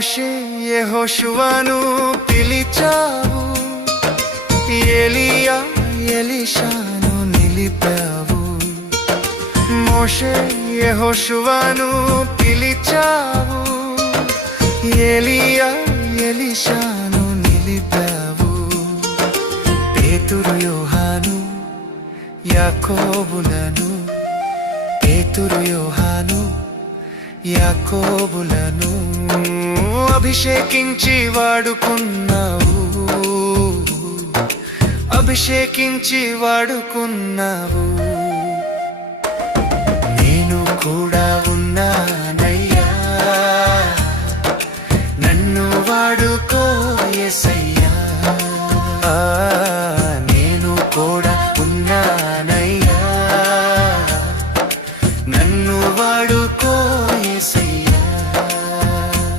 మోషే యెహోషువను పిలిచావు, ఎలీయా ఎలీషాను నిలిపావు. మోషే యెహోషువను పిలిచావు, ఎలీయా ఎలీషాను నిలిపావు. పేతురు యోహాను యాకోబులను, పేతురు యోహాను యాకోబులను అభిషేకించి వాడుకున్నావు, అభిషేకించి వాడుకున్నావు.